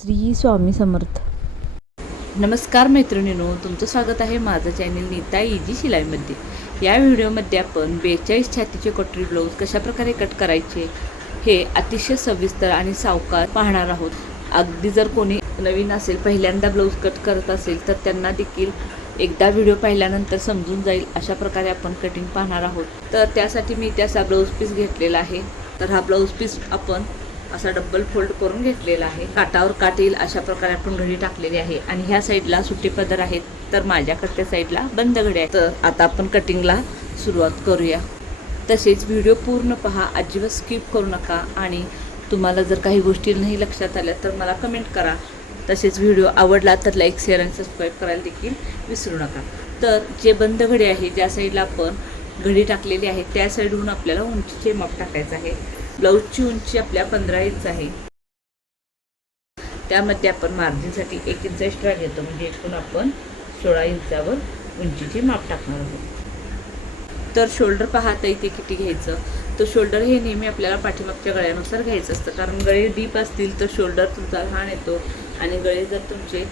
श्री स्वामी समर्थ. नमस्कार मैत्रिणीनो तुमचं स्वागत आहे माझं चॅनल नीता इजी शिलाईमध्ये. या व्हिडिओमध्ये आपण बेचाळीस छातीचे कटरी ब्लाऊज कशाप्रकारे कट करायचे हे अतिशय सविस्तर आणि सावकार पाहणार आहोत. अगदी जर कोणी नवीन असेल पहिल्यांदा ब्लाऊज कट करत असेल तर त्यांना देखील एकदा व्हिडिओ पाहिल्यानंतर समजून जाईल अशा प्रकारे आपण कटिंग पाहणार आहोत. तर त्यासाठी मी त्याचा ब्लाऊज पीस घेतलेला आहे. तर हा ब्लाऊज पीस आपण असा डबल फोल्ड करून घेतलेला आहे. काटावर काट येईल अशा प्रकारे आपण घडी टाकलेली आहे. आणि ह्या साईडला सुट्टी पदर आहेत तर माझ्याकडच्या साईडला बंद घडी आहे तर आता आपण कटिंगला सुरुवात करूया. तसेच व्हिडिओ पूर्ण पहा अजिबात स्किप करू नका. आणि तुम्हाला जर काही गोष्टी नाही लक्षात आल्या तर मला कमेंट करा. तसेच व्हिडिओ आवडला तर लाईक शेअर आणि सबस्क्राईब करायला देखील विसरू नका. तर जे बंद घडी आहे ज्या साईडला आपण घडी टाकलेली आहे त्या साईडहून आपल्याला उंचीचे माप टाकायचं आहे. ब्लाऊजची उंची आपल्या पंधरा इंच आहे. त्यामध्ये आपण मार्जिनसाठी एक इंच एक्स्ट्रा घेतो. म्हणजे एकूण आपण सोळा इंचावर उंचीचे माप टाकणार आहोत. तर शोल्डर पाहता इथे किती घ्यायचं? तर शोल्डर हे नेहमी आपल्याला पाठीमागच्या गळ्यानुसार घ्यायचं असतं. कारण गळे डीप असतील तर शोल्डर तुमचा लहान येतो. आणि गळे जर तुमचे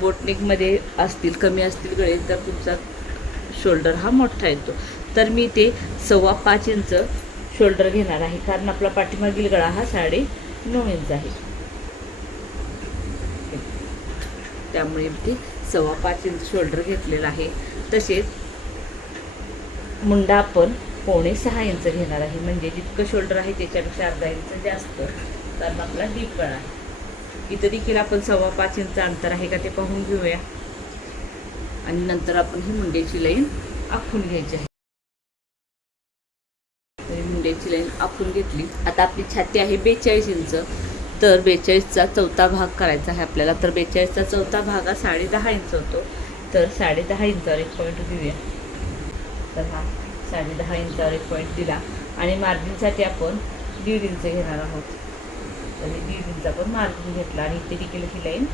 बोटनेकमध्ये असतील कमी असतील गळे तर तुमचा शोल्डर हा मोठा येतो. तर मी ते सव्वा पाच इंच शोल्डर घेणार आहे. कारण आपला पाठीमागील गळा हा साडे नऊ इंच आहे. त्यामुळे ती सव्वा पाच इंच शोल्डर घेतलेला आहे. तसेच मुंडा आपण पावणे सहा इंच घेणार आहे. म्हणजे जितकं शोल्डर आहे त्याच्यापेक्षा अर्धा इंच जास्त. कारण आपला डीप गळा आहे. इथं देखील आपण सव्वा पाच इंच अंतर आहे का ते पाहून घेऊया. आणि नंतर आपण ही मुंड्याची लाईन आखून घ्यायची आहे तर ही मुंड्याची लाईन आखून घेतली. आता आपली छाती आहे बेचाळीस इंच. तर बेचाळीसचा चौथा भाग करायचा आहे आपल्याला. तर बेचाळीसचा चौथा भाग हा साडे दहा इंच होतो. तर साडे दहा इंचावर एक पॉईंट देऊया. तर हा साडे दहा इंचावर एक पॉईंट दिला. आणि मार्जिनसाठी आपण दीड इंच घेणार आहोत. तर दीड इंच आपण मार्जिन घेतला आणि इथे देखील ही लाईन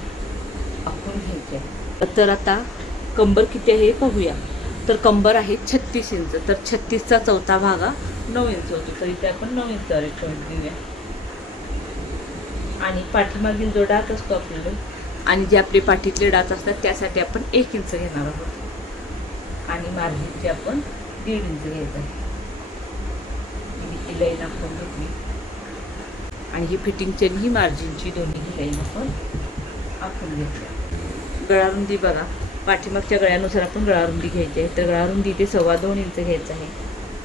आखून घ्यायची आहे. तर आता कंबर किती आहे हे पाहूया. तर कंबर आहे छत्तीस इंच. तर छत्तीसचा चौथा भाग हा नऊ इंच होतो तर इथे आपण नऊ इंचावर एक पॉईंट देऊया आणि पाठीमागील जो डाक असतो आपल्याला आणि जे आपले पाठीतले डाच असतात त्यासाठी आपण एक इंच घेणार आहोत. आणि मार्जिनचे आपण दीड इंच घ्यायचं आहे. ही लाईन आपण घेतली. आणि ही फिटिंगची आणि ही मार्जिनची दोन्ही लाईन आपण आखून घेतली. गळारुंदी बघा पाठीमागच्या गळ्यानुसार आपण गळारुंदी घ्यायची आहे. तर गळारुंदी इथे सव्वा दोन इंच घ्यायचं आहे.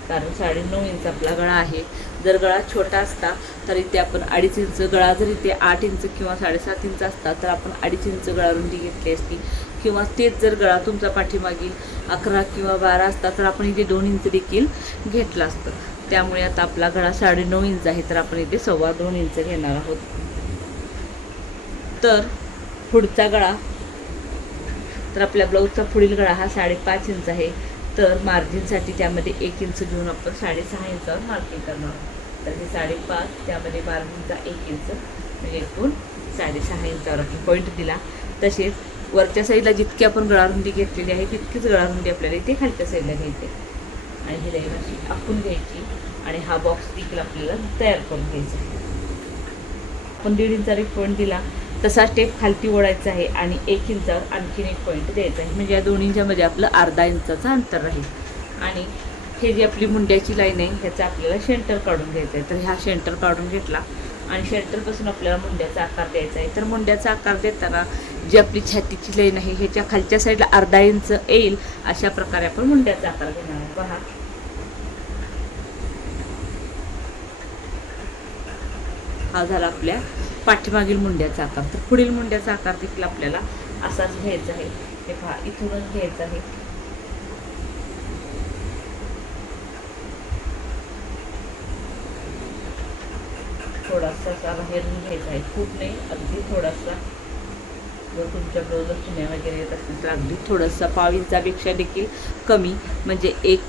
कारण साडेनऊ इंच आपला गळा आहे. जर गळा छोटा असता तर इथे आपण अडीच इंच गळा जर इथे आठ इंच किंवा साडेसात इंच असता तर आपण अडीच इंच गळारुंदी घेतली असती. किंवा तेच जर गळा तुमचा पाठीमागील अकरा किंवा बारा असता तर आपण इथे दोन इंच देखील घेतलं असतं. त्यामुळे आता आपला गळा साडेनऊ इंच आहे तर आपण इथे सव्वा दोन इंच घेणार आहोत. तर पुढचा गळा तर आपल्या ब्लाऊजचा पुढील गळा हा साडेपाच इंच आहे. तर मार्जिनसाठी त्यामध्ये एक इंच घेऊन आपण साडेसहा इंचावर मार्किंग करणार आहोत. तर हे साडेपाच त्यामध्ये मार्जिनचा एक इंच म्हणजे एकूण साडेसहा इंचावर. आपण पॉईंट दिला. तसेच वरच्या साईडला जितकी आपण गळारुंदी घेतलेली आहे तितकीच गळारुंदी आपल्याला इथे खालच्या साईडला घ्यायची आणि ही लाईन अशी आखून घ्यायची आणि हा बॉक्स देखील आपल्याला तयार करून घ्यायचा आपण दीड इंचा एक पॉईंट दिला. तसा स्टेप खालती ओढायचा आहे आणि एक इंचावर आणखीन एक पॉईंट द्यायचा आहे. म्हणजे या दोन्हींच्यामध्ये आपलं अर्धा इंचाचं अंतर राहील. आणि हे जी आपली मुंड्याची लाईन आहे ह्याचा आपल्याला शेंटर काढून घ्यायचा आहे. तर ह्या शेंटर काढून घेतला आणि शेंटरपासून आपल्याला मुंड्याचा आकार द्यायचा आहे. तर मुंड्याचा आकार देताना जी आपली छातीची लाईन आहे ह्याच्या खालच्या साईडला अर्धा इंच येईल अशा प्रकारे आपण मुंड्याचा आकार घेणार आहोत पहा. हा झाला आपल्या पाठीमागील मुंड्याचा आकार. तर पुढील मुंड्याचा आकार देखील आपल्याला असाच घ्यायचा आहे. हे पहा इथूनच घ्यायचा आहे. थोडासा असा बाहेरून घ्यायचा आहे. खूप नाही अगदी थोडासा. जर तुमच्या ब्लाऊजर चुन्या वगैरे येत असतील तर अगदी थोडासा पाव इंचापेक्षा देखील कमी म्हणजे एक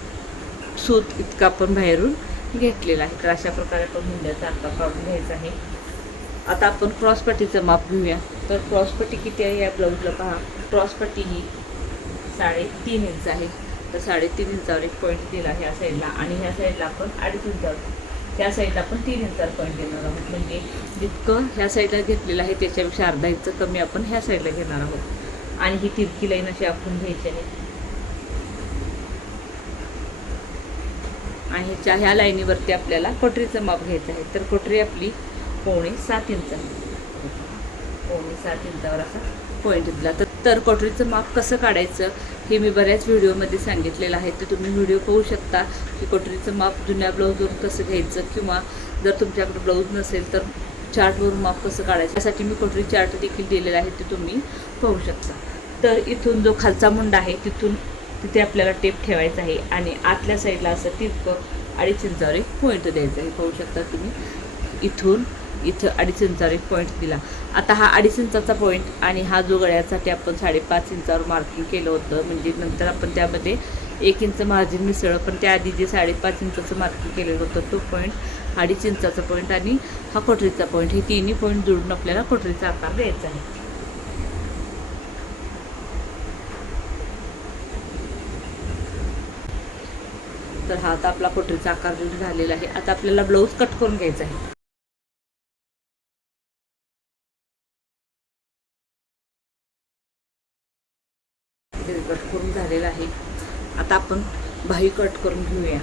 सूत इतका आपण बाहेरून घेतलेला आहे. तर अशा प्रकारे आपण मुंड्याचा आकार काढून घ्यायचा आहे. आता आपण क्रॉसपट्टीचं माप घेऊया. तर क्रॉसपट्टी किती आहे या ब्लाऊजला पहा. क्रॉसपट्टी ही साडेतीन इंच आहे. तर साडेतीन इंचावर एक पॉईंट दिला ह्या साईडला आणि ह्या साईडला आपण अडीच इंचावर त्या साईडला आपण तीन इंचावर पॉईंट देणार आहोत. म्हणजे जितकं ह्या साईडला घेतलेलं आहे त्याच्यापेक्षा अर्धा इंच कमी आपण ह्या साईडला घेणार आहोत. आणि ही तिरकी लाईन अशी आपण घ्यायची आहे. आणि ह्याच्या ह्या लाईनीवरती आपल्याला कोटरीचं माप घ्यायचं आहे. तर कोटरी आपली पोणे सात इंच. पोणे सात इंचावर असा पॉईंट दिला. तर तर कोटरीचं माप कसं काढायचं हे मी बऱ्याच व्हिडिओमध्ये सांगितलेलं आहे. तर तुम्ही व्हिडिओ पाहू शकता की कोटरीचं माप जुन्या ब्लाऊजवरून कसं घ्यायचं किंवा जर तुमच्याकडे ब्लाऊज नसेल तर चार्टवरून माप कसं काढायचं त्यासाठी मी कोटरी चार्ट देखील दिलेला आहे ते तुम्ही पाहू शकता. तर इथून जो खालचा मुंडा आहे तिथून तिथे आपल्याला टेप ठेवायचा आहे आणि आतल्या साईडला असं तितकं अडीच इंचावर एक पॉईंट द्यायचा आहे. पाहू शकता तुम्ही. इथून इथं अडीच इंचावर एक पॉईंट दिला. आता हा अडीच इंचाचा पॉईंट आणि हा जो गळ्यासाठी आपण साडेपाच इंचावर मार्किंग केलं होतं म्हणजे नंतर आपण त्यामध्ये एक इंच मार्जिन मिसळलं पण त्याआधी जे साडेपाच इंचाचं मार्किंग केलेलं होतं तो पॉईंट अडीच इंचाचा पॉईंट आणि हा कोटरीचा पॉईंट हे तिन्ही पॉईंट जोडून आपल्याला कोटरीचा आकार द्यायचा आहे. तर हा आता आपला कोटरीचा आकार झालेला आहे. आता आपल्याला ब्लाऊज कट करून घ्यायचा आहे ते कट करून झालेलं आहे आता आपण बाही कट करून घेऊया.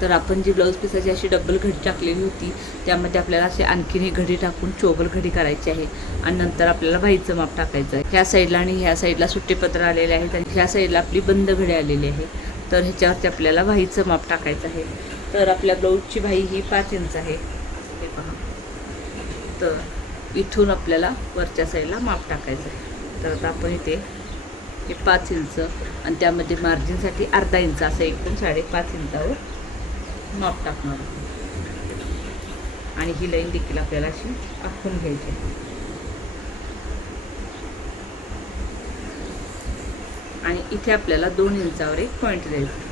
तर आपण जी ब्लाऊज पिसाची अशी डबल घडी टाकलेली होती त्यामध्ये आपल्याला असे आणखीन ही घडी टाकून चोबल घडी करायची आहे. आणि नंतर आपल्याला बाईचं माप टाकायचं आहे. ह्या साईडला आणि ह्या साईडला सुट्टेपत्र आलेले आहेत आणि ह्या साईडला आपली बंद घडी आलेली आहे. तर ह्याच्यावरती आपल्याला बाईचं माप टाकायचं आहे. तर आपल्या ब्लाऊजची बाई ही पाच इंच आहे. हे पहा. तर इथून आपल्याला वरच्या साईडला माप टाकायचं आहे. तर आता आपण इथे हे पाच इंच आणि त्यामध्ये मार्जिनसाठी अर्धा इंच असं एकूण साडेपाच इंचावर नॉट टाकणार आणि ही लाईन देखील आपल्याला अशी आखून घ्यायची आहे. आणि इथे आपल्याला दोन इंचावर एक पॉईंट द्यायचा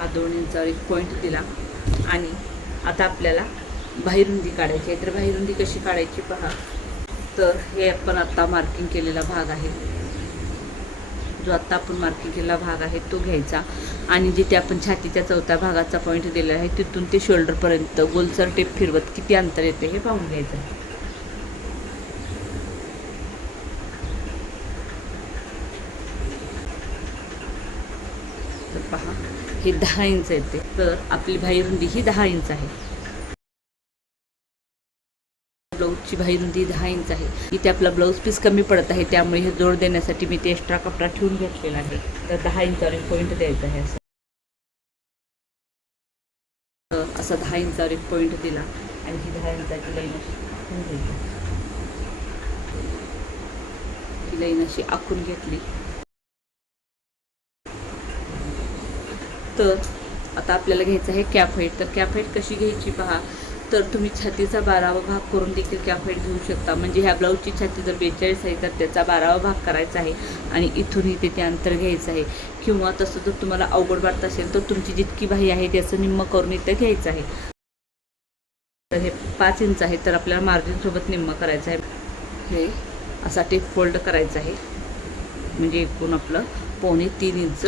हा दोन इंचावर एक पॉईंट दिला. आणि आता आपल्याला बाहेरुंदी काढायची आहे. तर बाहेरुंदी कशी काढायची पहा. तर हे आपण आत्ता मार्किंग केलेला भाग आहे. जो आत्ता आपण मार्किंग केलेला भाग आहे तो घ्यायचा. आणि जिथे आपण छातीच्या चौथ्या भागाचा पॉईंट दिलेला आहे तिथून ते शोल्डरपर्यंत गोलसर टेप फिरवत किती अंतर येते हे पाहून घ्यायचं. आहे तर पहा हे दहा इंच येते तर आपली बाहेरुंदी ही दहा इंच आहे. ब्लाऊजची ती दहा इंच आहे. इथे आपला ब्लाऊज पीस कमी पडत आहे त्यामुळे हे जोड देण्यासाठी मी ते एक्स्ट्रा कपडा ठेवून घेतलेला आहे. तर दहा इंचावर एक पॉईंट द्यायचा आहे असं. असा दहा इंचावर एक पॉईंट दिला. आणि ही दहा इंचाची लाईन अशी ही लाईन अशी आखून घेतली. तर आता आपल्याला घ्यायचं आहे कॅप हाईट तर कॅप हाईट कशी घ्यायची पहा. तर तुम्ही छातीचा बारावा भाग करून देखील कॅफेट घेऊ शकता. म्हणजे ह्या ब्लाऊजची छाती जर बेचाळीस आहे तर त्याचा बारावा भाग करायचा आहे आणि इथून इथे ते अंतर घ्यायचं आहे. किंवा तसं जर तुम्हाला अवघड वाटत असेल तर तुमची जितकी बाही आहे त्याचं निम्म करून इथं घ्यायचं आहे. तर हे पाच इंच आहे तर आपल्याला मार्जिनसोबत निम्म करायचं आहे. हे असा टेप फोल्ड करायचं आहे. म्हणजे एकूण आपलं पावणे तीन इंच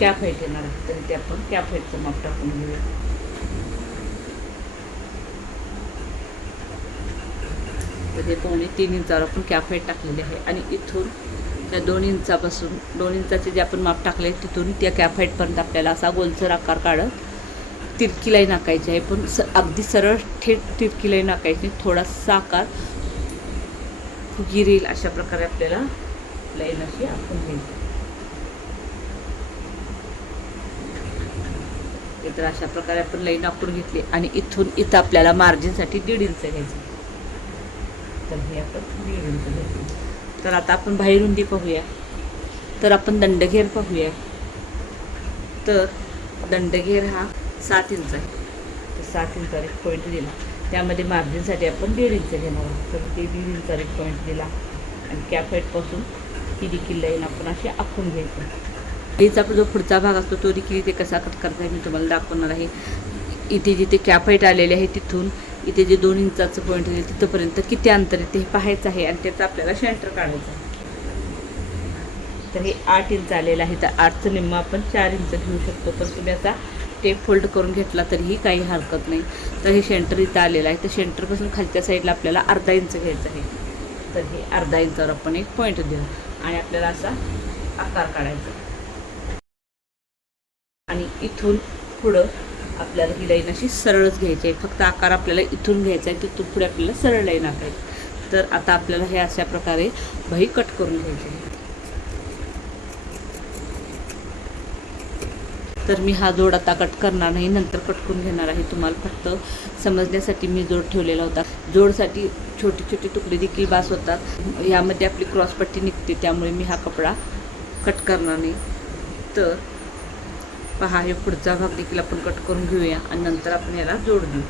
कॅप हाईट येणार आहे तर ते आपण कॅप हाईटचं माप टाकून घेऊया तर हे पावणे तीन इंचावर आपण कॅफेट टाकलेले आहे. आणि इथून त्या दोन इंचापासून दोन इंचाचे जे आपण माप टाकले तिथून त्या कॅफेटपर्यंत आपल्याला असा गोलसर आकार काढत तिरकी लाईन आखायची आहे. पण स अगदी सरळ थेट तिरकी लाईन आखायची थोडासा आकार फुगीर येईल अशा प्रकारे आपल्याला लाईन अशी आपण घ्यायची तर अशा प्रकारे आपण लाईन आखून घेतली. आणि इथून इथं आपल्याला मार्जिनसाठी दीड इंच घ्यायचं. तर हे आपण दीड इंच तर आता आपण बाहेरुंदी पाहूया. तर आपण दंडघेर पाहूया. तर दंडघेर हा सात इंच आहे. तर सात इंचा एक पॉईंट दिला. त्यामध्ये मार्जिनसाठी आपण दीड इंच घेणार आहोत. तर ते दीड इंचा एक पॉईंट दिला. आणि कॅफेटपासून हाईटपासून ही देखील लाईन आपण अशी आखून घ्यायची. हिचा जो पुढचा भाग असतो तो देखील इथे कसा कट करता मी तुम्हाला दाखवणार आहे. इथे जिथे कॅफेट आलेले आहे तिथून इथे जे दोन इंचाचं पॉईंट आहे तिथंपर्यंत किती अंतर आहे ते पाहायचं आहे आणि त्याचं आपल्याला सेंटर काढायचं आहे. तर हे आठ इंच आलेलं आहे. तर आठचं निम्म आपण चार इंच घेऊ शकतो. पण तुम्ही असा टेप फोल्ड करून घेतला तरीही काही हरकत नाही. तर हे सेंटर इथं आलेलं आहे. तर सेंटरपासून खालच्या साईडला आपल्याला अर्धा इंच घ्यायचं आहे. तर हे अर्धा इंचावर आपण एक पॉईंट देऊ. आणि आपल्याला असा आकार काढायचा आणि इथून पुढं आपल्याला ही लाईन अशी सरळच घ्यायची आहे. फक्त आकार आपल्याला इथून घ्यायचा आहे तिथून पुढे आपल्याला सरळ लाईन आखायची तर आता आपल्याला हे अशा प्रकारे भई कट करून घ्यायचे आहे. तर मी हा जोड आता कट करणार नाही नंतर कट करून घेणार आहे. तुम्हाला फक्त समजण्यासाठी मी जोड ठेवलेला होता. जोडसाठी छोटे छोटे तुकडे देखील बास होतात. यामध्ये आपली क्रॉसपट्टी निघते त्यामुळे मी हा कपडा कट करणार नाही. तर पहा हे पुढचा भाग देखील आपण कट करून घेऊया आणि नंतर आपण याला जोड देऊ.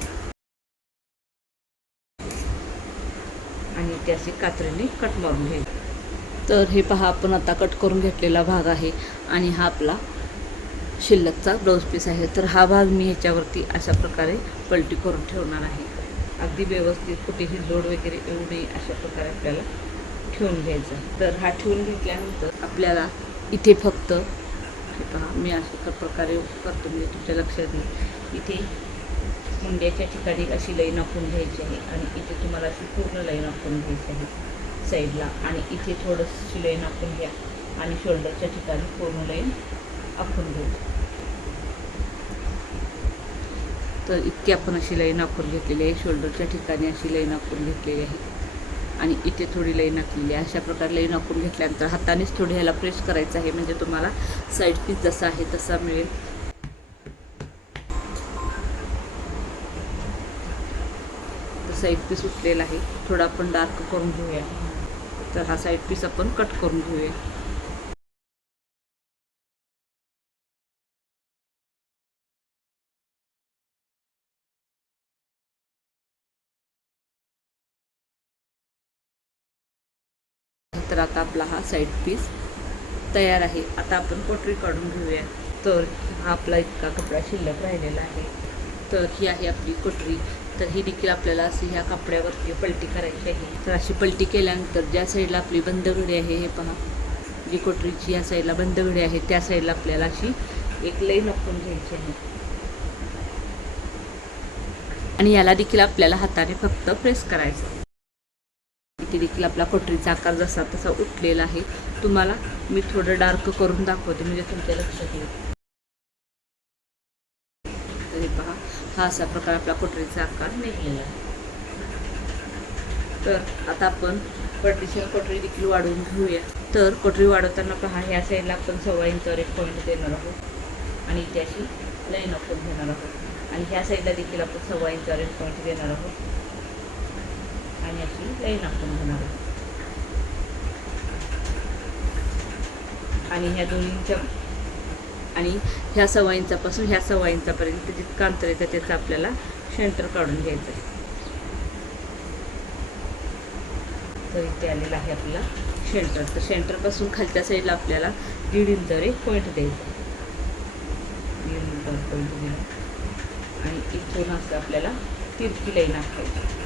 आणि ते असे कात्रीने कट मारून घ्यायचे. तर हे पहा आपण आता कट करून घेतलेला भाग आहे आणि हा आपला शिल्लकचा ब्लाऊज पीस आहे. तर हा भाग मी ह्याच्यावरती अशा प्रकारे पलटी करून ठेवणार आहे. अगदी व्यवस्थित कुठेही जोड वगैरे येऊ नये अशा प्रकारे आपल्याला ठेवून घ्यायचा तर हा ठेवून घेतल्यानंतर आपल्याला इथे फक्त हे पहा मी अशा प्रकारे करतो. म्हणजे तुमच्या लक्षात येईल. इथे मुंड्याच्या ठिकाणी अशी लाईन आखून घ्यायची आहे आणि इथे तुम्हाला अशी पूर्ण लाईन आखून घ्यायची आहे. साईडला. आणि इथे थोडंशी लई आखून घ्या. आणि शोल्डरच्या ठिकाणी पूर्ण लाईन आखून घेऊ तर इतकी आपण अशी लईन आखून घेतलेली आहे. शोल्डरच्या ठिकाणी अशी लईन आखून घेतलेली आहे. आणि इथे थोडी लाईन आखलेली आहे अशा प्रकारे लाईन आखून घेतल्यानंतर हातानेच थोडी ह्याला प्रेस करायचं आहे. म्हणजे तुम्हाला साईड पीस जसा आहे तसा मिळेल. साईड पीस उठलेला आहे. थोडा आपण डार्क करून घेऊया. तर हा साईड पीस आपण कट करून घेऊया. साईड पीस तयार आहे. आता आपण पोटरी काढून घेऊया. तर हा आपला इतका कपडा शिल्लक राहिलेला आहे. तर ही आहे आपली कोटरी तर ही देखील आपल्याला अशी ह्या कपड्यावरती पलटी करायची आहे. तर अशी पलटी केल्यानंतर ज्या साईडला आपली बंद घडी आहे हे पहा. जी कोटरीची या साईडला बंद घडी आहे त्या साईडला आपल्याला अशी एक लाईन आपण घ्यायची आहे. आणि याला देखील आपल्याला हाताने फक्त प्रेस करायचं वरती देखील आपला कोठरीचा आकार जसा तसा उठलेला आहे. तुम्हाला मी थोडं डार्क करून दाखवते म्हणजे तुमच्या लक्षात येईल. तरी पहा हा असा प्रकार आपला कोठरीचा आकार निघलेला आहे. तर आता आपण पटिशन कोठरी देखील वाढवून घेऊया. तर कोठरी वाढवताना पहा ह्या साईडला आपण सव्वा इंचावर एक पॉईंट देणार आहोत. आणि इथे अशी लाईन आपण घेणार आहोत. आणि ह्या साईडला देखील आपण सव्वा इंचावर एक पॉईंट देणार आहोत. आणि अशी लाईन आपण घेणार आणि ह्या दोन्हीच्या आणि ह्या सव्वा पासून ह्या सव्वा इंचापर्यंत जितकं अंतर येतं त्याचं आपल्याला सेंटर काढून घ्यायचं आहे. तर इथे आलेला आहे आपला सेंटर तर सेंटरपासून खालच्या साईडला आपल्याला दीड इंचावर एक पॉईंट द्यायचा दीड इंचावर पॉईंट द्यायचा आणि इथून असं आपल्याला तिरकी लाईन आखायची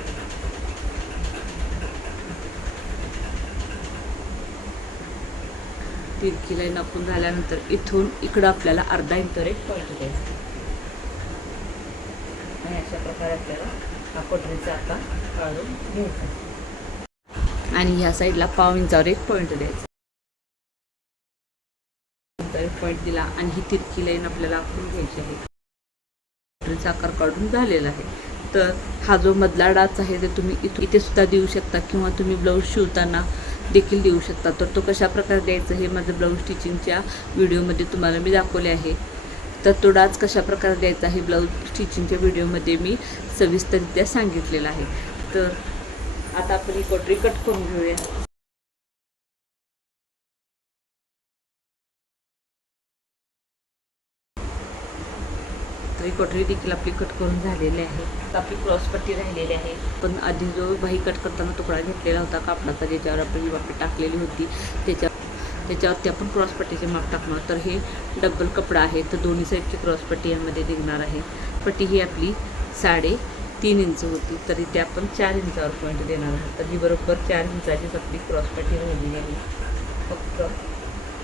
तिरकी लाईन आपण झाल्यानंतर इथून इकडं आपल्याला अर्धा इंचवर एक पॉईंट द्यायचा आणि अशा प्रकारे आपल्याला हा कोटरीचा आकार काढून घ्यायचा आणि ह्या साईडला पाव इंचावर एक पॉईंट द्यायचा. एक पॉईंट दिला आणि ही तिरकी लाईन आपल्याला आपण घ्यायची आहे. कोटरीचा आकार काढून झालेला आहे. तर हा जो मधला डाच आहे ते तुम्ही इथे सुद्धा देऊ शकता किंवा तुम्ही ब्लाऊज शिवताना देखील देऊ शकता. तर तो कशा प्रकारे द्यायचं हे माझं ब्लाऊज स्टिचिंगच्या व्हिडिओमध्ये तुम्हाला मी दाखवले आहे. तर तो डाच कशा प्रकारे द्यायचा हे ब्लाऊज स्टिचिंगच्या व्हिडिओमध्ये मी सविस्तररित्या सांगितलेलं आहे. तर आता आपण ही कोटरी कट करून घेऊया. तर ही कोटरी देखील आपली कट करून झालेली आहे. आता आपली क्रॉसपट्टी राहिलेली आहे. पण आधी जो बाही कट करताना तुकडा घेतलेला होता कापडाचा ज्याच्यावर आपण ही वापी टाकलेली होती त्याच्या त्याच्यावरती आपण क्रॉसपट्टीचे माप टाकणार. तर हे डबल कपडा आहे. तर दोन्ही साईडची क्रॉसपट्टी यामध्ये निघणार आहे. पट्टी ही आपली साडे तीन इंच होती. तर इथे आपण चार इंचावर पॉईंट देणार आहोत तर ही बरोबर चार इंचाचीच आपली क्रॉसपट्टी राहिली आहे. फक्त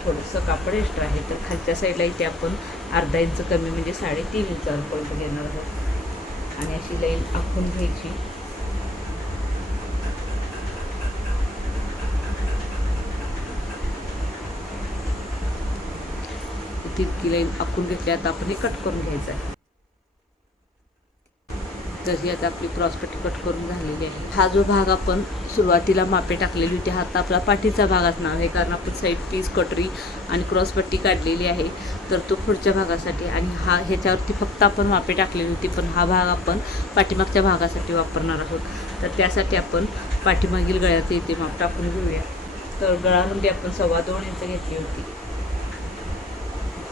थोडंसं कापड एक्स्ट्रा आहे. तर खालच्या साईडला इथे आपण अर्धा इंच कमी म्हणजे साडेतीन इंचावर पॉईंट घेणार आहोत. आणि अशी लाईन आखून घ्यायची. तितकी लाईन आखून घेतली आता आपण हे कट करून घ्यायचं आहे. जशी आता आपली क्रॉसपट्टी कट करून झालेली आहे. हा जो भाग आपण सुरुवातीला मापे टाकलेली होती हा आता आपला पाठीचा भाग असणार आहे. कारण आपण साईड पीस कटरी आणि क्रॉसपट्टी काढलेली आहे. तर तो पुढच्या भागासाठी आणि हा ह्याच्यावरती फक्त आपण मापे टाकलेली होती पण हा भाग आपण पाठीमागच्या भागासाठी वापरणार आहोत. तर त्यासाठी आपण पाठीमागील गळ्याचे इथे माप टाकून घेऊया. तर गळामध्ये आपण सव्वा दोन इंच घेतली होती.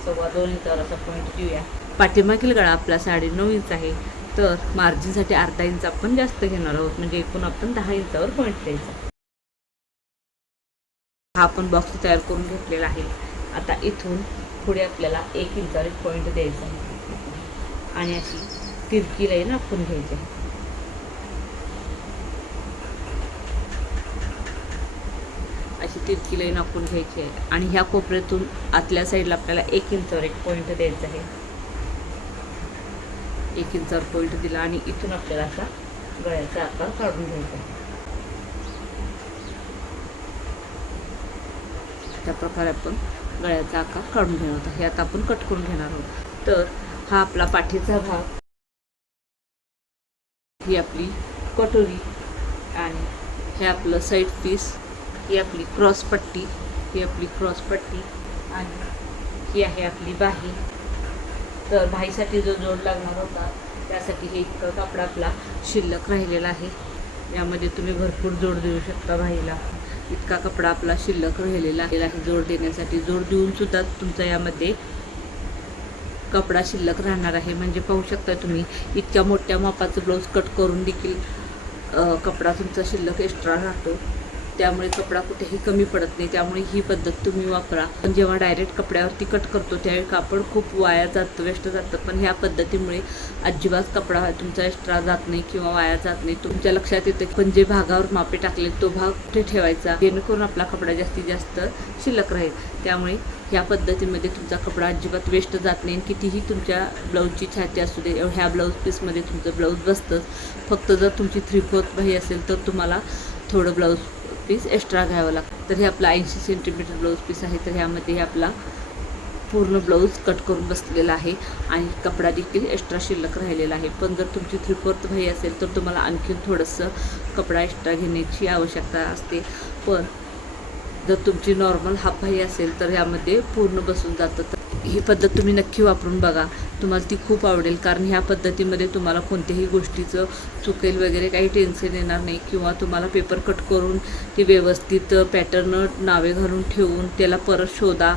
सव्वा दोन इंचावर असा पॉईंट घेऊया. पाठीमागील गळा आपला साडेनऊ इंच आहे. तर मार्जिनसाठी अर्धा इंच आपण जास्त घेणार आहोत. म्हणजे एकूण आपण दहा इंचावर पॉईंट द्यायचा. हा आपण बॉक्स तयार करून घेतलेला आहे. आता इथून पुढे आपल्याला एक इंचावर एक पॉईंट द्यायचा आहे. आणि अशी तिरकी लाईन आपण घ्यायची आहे. अशी तिरकी लाईन आखून घ्यायची आहे. आणि ह्या कोपऱ्यातून आतल्या साईडला आपल्याला एक इंचावर एक पॉईंट द्यायचा आहे. एक इंचावर पॉईंट दिला आणि इथून आपल्याला असा गळ्याचा आकार काढून घ्यायचा. त्या प्रकारे आपण गळ्याचा आकार काढून घेणार आहोत. हे आता आपण कट करून घेणार आहोत. तर हा आपला पाठीचा भाग ही आपली कटोरी आणि हे आपलं साईड पीस ही आपली क्रॉस पट्टी ही आपली क्रॉस पट्टी आणि ही आहे आपली बाही. तर भाईसाठी जो जोड लागणार होता त्यासाठी हे इतकं कापड आपला शिल्लक राहिलेला आहे. यामध्ये तुम्ही भरपूर जोड देऊ शकता भाईला. इतका कपडा आपला शिल्लक राहिलेला आहे. जोड देण्यासाठी जोड देऊन सुद्धा तुमचा यामध्ये कपडा शिल्लक राहणार आहे. म्हणजे पाहू शकता तुम्ही इतक्या मोठ्या मापाचं ब्लाऊज कट करून देखील कपडा तुमचा शिल्लक एक्स्ट्रा राहतो. त्यामुळे कपडा कुठेही कमी पडत नाही त्यामुळे ही पद्धत तुम्ही वापरा. पण जेव्हा डायरेक्ट कपड्यावरती कट करतो त्यावेळी कापड खूप वाया जातं वेस्ट जातं. पण ह्या पद्धतीमुळे अजिबात कपडा तुमचा एक्स्ट्रा जात नाही किंवा वाया जात नाही. तुमच्या लक्षात येतं पण जे भागावर मापे टाकले तो भाग कुठे ठेवायचा? जेणेकरून आपला कपडा जास्तीत जास्त शिल्लक राहील. त्यामुळे ह्या पद्धतीमध्ये तुमचा कपडा अजिबात वेस्ट जात नाही. आणि कितीही तुमच्या ब्लाऊजची छाती असू दे ह्या ब्लाऊज पीसमध्ये तुमचं ब्लाऊज बसतंच फक्त जर तुमची थ्री फोर्थ बाही असेल तर तुम्हाला थोडं ब्लाऊज पीस एक्स्ट्रा घ्यावं लागतं. तर हे आपला ऐंशी सेंटीमीटर ब्लाऊज पीस आहे. तर ह्यामध्ये आपला पूर्ण ब्लाऊज कट करून बसलेला आहे. आणि कपडा देखील एक्स्ट्रा शिल्लक राहिलेला आहे. पण जर तुमची थ्री फोर्थ भाई असेल तर तुम्हाला आणखीन थोडंसं कपडा एक्स्ट्रा घेण्याची आवश्यकता असते. पण जर तुमची नॉर्मल हाफ भाई असेल तर ह्यामध्ये पूर्ण बसून जातं. तर ही पद्धत तुम्ही नक्की वापरून बघा. तुम्हाला ती खूप आवडेल. कारण ह्या पद्धतीमध्ये तुम्हाला कोणत्याही गोष्टीचं चुकेल वगैरे काही टेन्शन येणार नाही किंवा तुम्हाला पेपर कट करून ते व्यवस्थित पॅटर्न नावे घालून ठेवून त्याला परत शोधा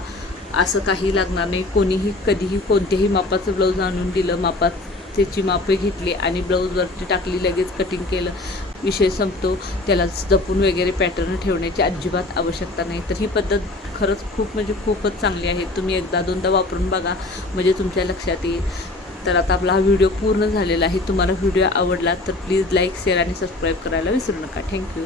असं काही लागणार नाही. कोणीही कधीही कोणत्याही मापाचं ब्लाऊज आणून दिलं मापात त्याची मापे घेतली आणि ब्लाऊजवरती टाकली लगेच कटिंग केलं विषय संपतो. त्याला जपून वगैरे पॅटर्न ठेवण्याची अजिबात आवश्यकता नाही. तर ही पद्धत खरंच खूप म्हणजे खूपच चांगली आहे. तुम्ही एकदा दोनदा वापरून बघा. म्हणजे तुमच्या लक्षात येईल. तर आता आपला हा व्हिडिओ पूर्ण झालेला आहे. तुम्हाला व्हिडिओ आवडला तर प्लीज लाईक शेअर आणि सबस्क्राईब करायला विसरू नका. थँक्यू